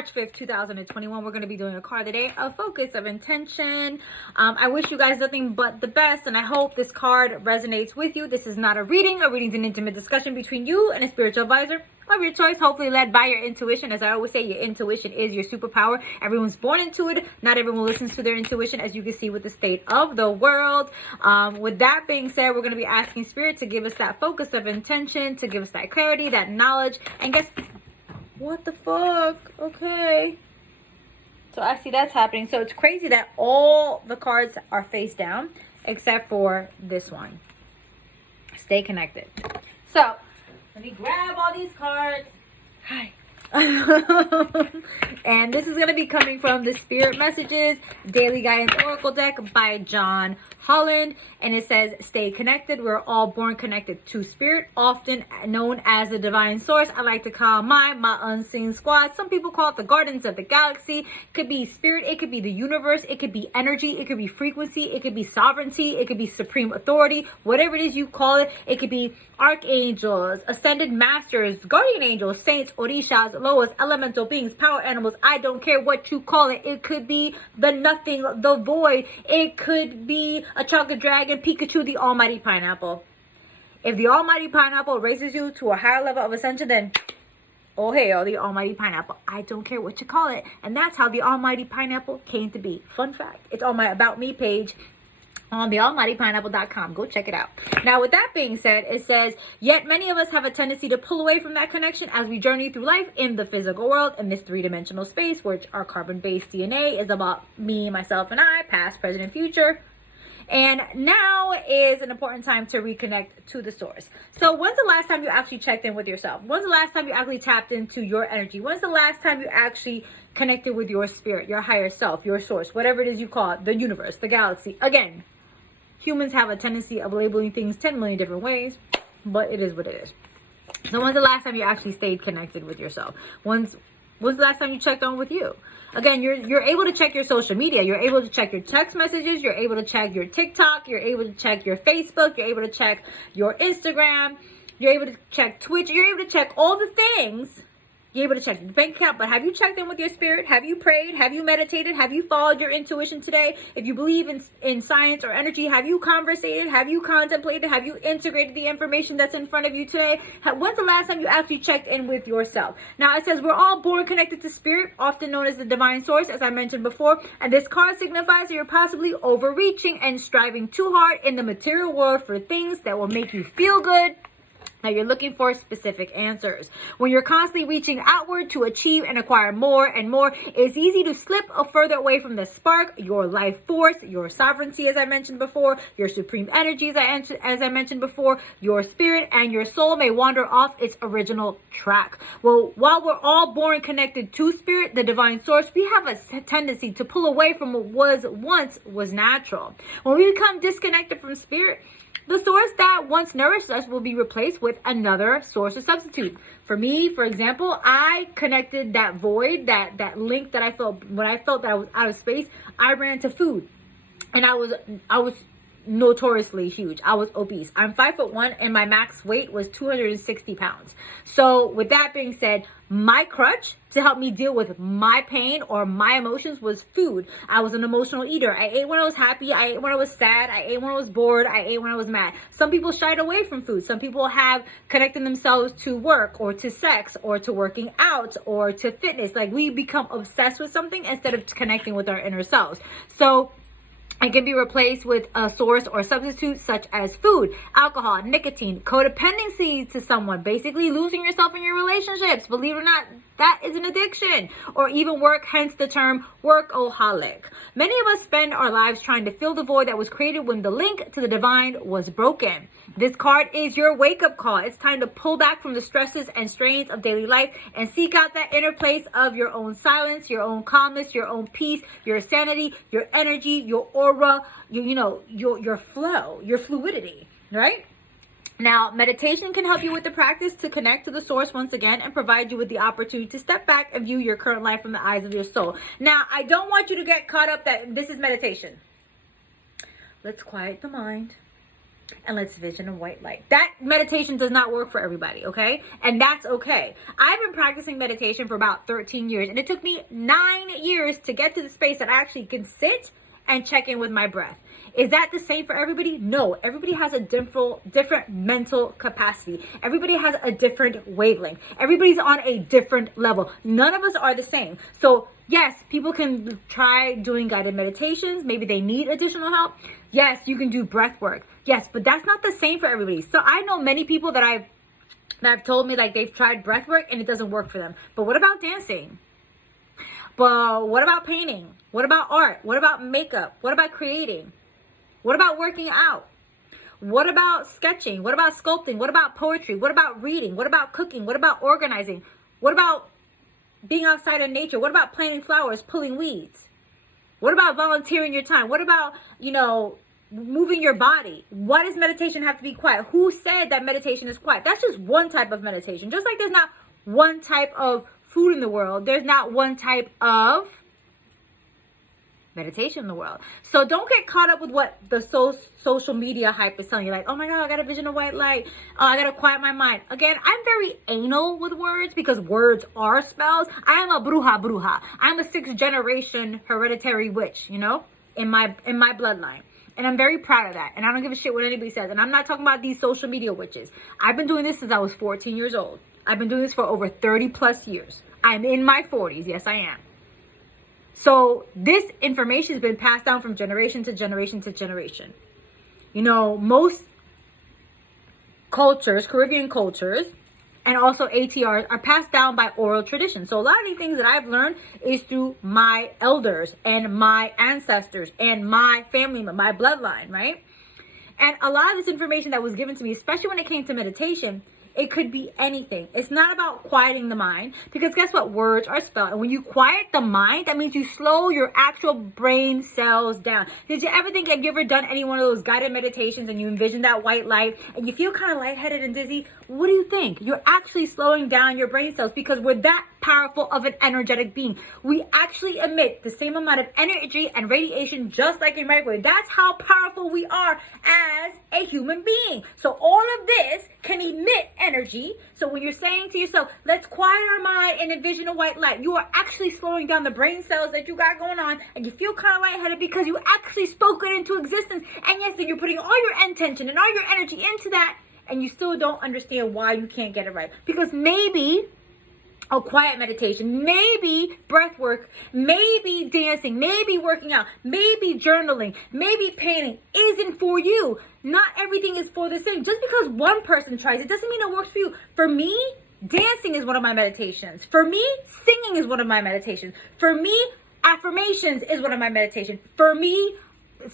March 5th, 2021. We're going to be doing a card today, a focus of intention. I wish you guys nothing but the best, and I hope this card resonates with you. This is not a reading. A reading is an intimate discussion between you and a spiritual advisor of your choice, hopefully led by your intuition. As I always say, your intuition is your superpower. Everyone's born into it. Not everyone listens to their intuition, as you can see with the state of the world. With that being said, we're going to be asking Spirit to give us that focus of intention, to give us that clarity, that knowledge, and guess what the fuck? Okay. So I see that's happening. So it's crazy that all the cards are face down except for this one. Stay connected. So let me grab all these cards. Hi. And this is going to be coming from the Spirit Messages Daily Guidance Oracle deck by John Holland, and it says, stay connected. We're all born connected to spirit, often known as the divine source. I like to call my unseen squad. Some people call it the gardens of the galaxy. It could be spirit, it could be the universe, it could be energy, it could be frequency, it could be sovereignty, it could be supreme authority, whatever it is you call it. It could be archangels, ascended masters, guardian angels, saints, orishas, loas, elemental beings, power animals. I don't care what you call it. It could be the nothing, the void. It could be a chocolate dragon, Pikachu, the almighty pineapple. If the almighty pineapple raises you to a higher level of ascension, then oh hail the almighty pineapple. I don't care what you call it. And that's how the almighty pineapple came to be. Fun fact. It's on my About Me page on thealmightypineapple.com. Go check it out. Now, with that being said, it says, yet many of us have a tendency to pull away from that connection as we journey through life in the physical world, in this three-dimensional space, which our carbon-based DNA is about me, myself, and I, past, present, and future. And now is an important time to reconnect to the source. So when's the last time you actually checked in with yourself? When's the last time you actually tapped into your energy? When's the last time you actually connected with your spirit, your higher self, your source, whatever it is you call it, the universe, the galaxy? Again, humans have a tendency of labeling things 10 million different ways, but it is what it is. So when's the last time you actually stayed connected with yourself? When's the last time you checked on with you? Again, you're able to check your social media. You're able to check your text messages. You're able to check your TikTok. You're able to check your Facebook. You're able to check your Instagram. You're able to check Twitch. You're able to check all the things. You're able to check your bank account, but have you checked in with your spirit? Have you prayed? Have you meditated? Have you followed your intuition today? If you believe in science or energy, have you conversated? Have you contemplated? Have you integrated the information that's in front of you today? When's the last time you actually checked in with yourself? Now, it says we're all born connected to spirit, often known as the divine source, as I mentioned before. And this card signifies that you're possibly overreaching and striving too hard in the material world for things that will make you feel good. Now, you're looking for specific answers. When you're constantly reaching outward to achieve and acquire more and more, it's easy to slip further away from the spark, your life force, your sovereignty, as I mentioned before, your supreme energies, as I mentioned before, your spirit and your soul may wander off its original track. Well, while we're all born connected to spirit, the divine source, we have a tendency to pull away from what once was natural. When we become disconnected from spirit, the source that once nourished us will be replaced with another source or substitute. For me, for example, I connected that void, that link that I felt when I felt that I was out of space. I ran to food, and I was notoriously huge. I was obese. I'm 5'1" and my max weight was 260 pounds. So with that being said, my crutch to help me deal with my pain or my emotions was food. I was an emotional eater. I ate when I was happy. I ate when I was sad. I ate when I was bored. I ate when I was mad. Some people shied away from food. Some people have connected themselves to work or to sex or to working out or to fitness. Like, we become obsessed with something instead of connecting with our inner selves. So it can be replaced with a source or substitute such as food, alcohol, nicotine, codependency to someone, basically losing yourself in your relationships. Believe it or not, that is an addiction. Or even work, hence the term workaholic. Many of us spend our lives trying to fill the void that was created when the link to the divine was broken. This card is your wake-up call. It's time to pull back from the stresses and strains of daily life and seek out that inner place of your own silence, your own calmness, your own peace, your sanity, your energy, your aura, your flow, your fluidity, right? Now, meditation can help you with the practice to connect to the source once again and provide you with the opportunity to step back and view your current life from the eyes of your soul. Now, I don't want you to get caught up that this is meditation. Let's quiet the mind. and let's vision a white light. That meditation does not work for everybody, okay? And that's okay. I've been practicing meditation for about 13 years, and it took me 9 years to get to the space that I actually can sit and check in with my breath. Is that the same for everybody? No. Everybody has a different mental capacity. Everybody has a different wavelength. Everybody's on a different level. None of us are the same. So yes, people can try doing guided meditations. Maybe they need additional help. Yes, you can do breath work. Yes, but that's not the same for everybody. So I know many people that have told me like they've tried breath work and it doesn't work for them. But what about dancing? But what about painting? What about art? What about makeup? What about creating? What about working out? What about sketching? What about sculpting? What about poetry? What about reading? What about cooking? What about organizing? What about being outside in nature? What about planting flowers, pulling weeds? What about volunteering your time? What about, moving your body? Why does meditation have to be quiet? Who said that meditation is quiet? That's just one type of meditation. Just like there's not one type of food in the world, there's not one type of meditation in the world. So don't get caught up with what the social media hype is telling you. Like, oh my God, I got a vision of white light. Oh, I got to quiet my mind. Again, I'm very anal with words because words are spells. I am a bruja. I'm a 6th generation hereditary witch, in my bloodline. And I'm very proud of that. And I don't give a shit what anybody says. And I'm not talking about these social media witches. I've been doing this since I was 14 years old. I've been doing this for over 30 plus years. I'm in my 40s. Yes, I am. So this information has been passed down from generation to generation to generation. Most cultures, Caribbean cultures, and also ATRs are passed down by oral tradition. So a lot of the things that I've learned is through my elders and my ancestors and my family, my bloodline, right? And a lot of this information that was given to me, especially when it came to meditation, it could be anything. It's not about quieting the mind, because guess what? Words are spelled. And when you quiet the mind, that means you slow your actual brain cells down. Did you ever think, have you ever done any one of those guided meditations and you envision that white light and you feel kind of lightheaded and dizzy? What do you think? You're actually slowing down your brain cells, because we're that powerful of an energetic being. We actually emit the same amount of energy and radiation just like a microwave. That's how powerful we are as a human being. So all of this can emit energy. So when you're saying to yourself, let's quiet our mind and envision a white light, you are actually slowing down the brain cells that you got going on, and you feel kind of lightheaded because you actually spoke it into existence. And yes, then you're putting all your intention and all your energy into that, and you still don't understand why you can't get it right. Because maybe a quiet meditation, maybe breath work, maybe dancing, maybe working out, maybe journaling, maybe painting isn't for you. Not everything is for the same. Just because one person tries it doesn't mean it works for you. For me, dancing is one of my meditations. For me, singing is one of my meditations. For me, affirmations is one of my meditations. For me,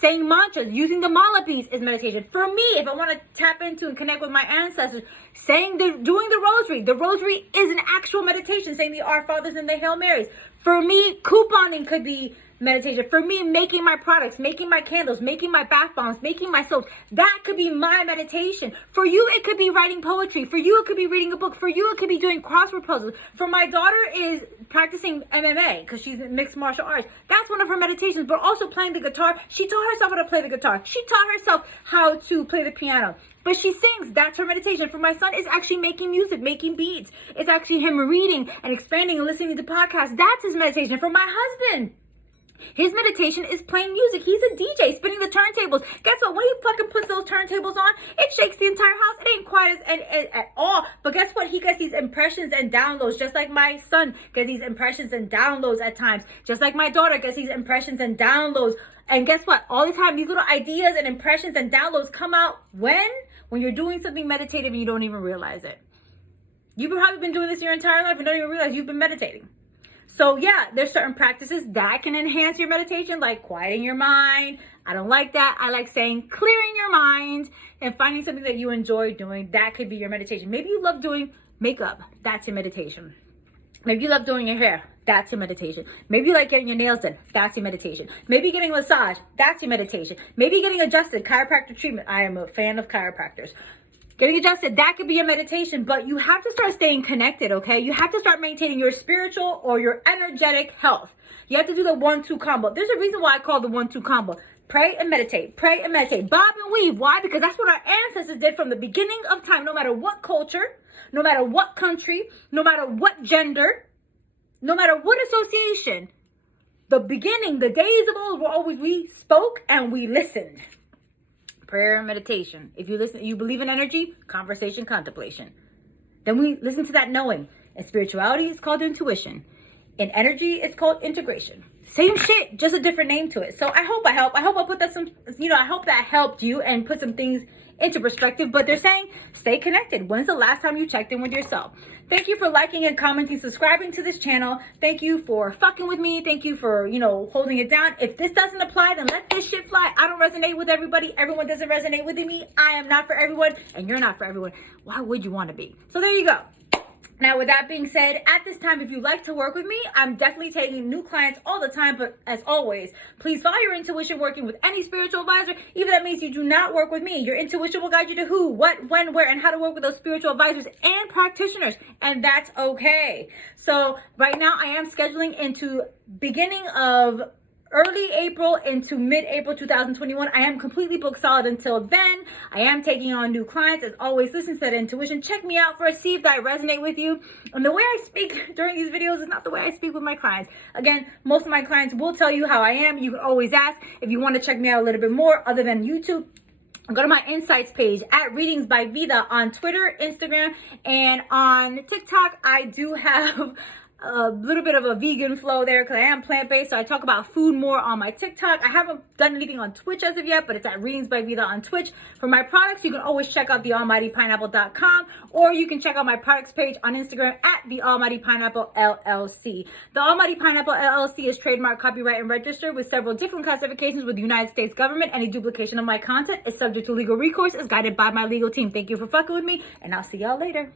saying mantras, using the mala piece is meditation. For me, if I want to tap into and connect with my ancestors, doing the rosary. The rosary is an actual meditation, saying the Our Fathers and the Hail Marys. For me, couponing could be meditation. For me, making my products, making my candles, making my bath bombs, making my soaps, that could be my meditation. For you, it could be writing poetry. For you, it could be reading a book. For you, it could be doing crossword puzzles. For my daughter is practicing MMA because she's in mixed martial arts. That's one of her meditations, but also playing the guitar. She taught herself how to play the guitar. She taught herself how to play the piano. But she sings. That's her meditation. For my son, it's actually making music, making beats. It's actually him reading and expanding and listening to podcasts. That's his meditation. For my husband, his meditation is playing music. He's a DJ, spinning the turntables. Guess what? When he fucking puts those turntables on, it shakes the entire house. It ain't quiet at all. But guess what? He gets these impressions and downloads, just like my son gets these impressions and downloads at times. Just like my daughter gets these impressions and downloads. And guess what? All the time, these little ideas and impressions and downloads come out when you're doing something meditative and you don't even realize it. You've probably been doing this your entire life and don't even realize you've been meditating. So yeah, there's certain practices that can enhance your meditation, like quieting your mind. I don't like that. I like saying clearing your mind and finding something that you enjoy doing. That could be your meditation. Maybe you love doing makeup. That's your meditation. Maybe you love doing your hair. That's your meditation. Maybe you like getting your nails done. That's your meditation. Maybe getting a massage. That's your meditation. Maybe getting adjusted, chiropractic treatment. I am a fan of chiropractors. Getting adjusted, that could be a meditation, but you have to start staying connected, okay? You have to start maintaining your spiritual or your energetic health. You have to do the 1-2 combo. There's a reason why I call the 1-2 combo. Pray and meditate. Pray and meditate. Bob and weave. Why? Because that's what our ancestors did from the beginning of time. No matter what culture, no matter what country, no matter what gender, no matter what association, the beginning, the days of old were always we spoke and we listened. Prayer and meditation. If you listen, you believe in energy, conversation, contemplation. Then we listen to that knowing. In spirituality, it's called intuition. In energy, it's called integration. Same shit, just a different name to it. So I hope I help. I hope I put that I hope that helped you and put some things into perspective. But they're saying stay connected. When's the last time you checked in with yourself? Thank you for liking and commenting, subscribing to this channel. Thank you for fucking with me. Thank you for, holding it down. If this doesn't apply, then let this shit fly. I don't resonate with everybody. Everyone doesn't resonate with me. I am not for everyone, and you're not for everyone. Why would you want to be? So there you go. Now, with that being said, at this time, if you'd like to work with me, I'm definitely taking new clients all the time. But as always, please follow your intuition working with any spiritual advisor. Even if that means you do not work with me. Your intuition will guide you to who, what, when, where, and how to work with those spiritual advisors and practitioners. And that's okay. So right now, I am scheduling into beginning of early April into mid-April 2021. I am completely booked solid until then. I am taking on new clients. As always, listen to that intuition. Check me out first. See if I resonate with you. And the way I speak during these videos is not the way I speak with my clients. Again, most of my clients will tell you how I am. You can always ask if you want to check me out a little bit more other than YouTube. Go to my insights page at Readings by Vida on Twitter, Instagram, and on TikTok. I do have a little bit of a vegan flow there because I am plant-based, so I talk about food more on my TikTok. I haven't done anything on Twitch as of yet, but it's at Readings by Vida on Twitch. For my products, you can always check out thealmightypineapple.com, or you can check out my products page on Instagram at The Almighty Pineapple LLC. The Almighty Pineapple LLC is trademark, copyright, and registered with several different classifications with the United States government. Any duplication of my content is subject to legal recourse, is guided by my legal team. Thank you for fucking with me, and I'll see y'all later.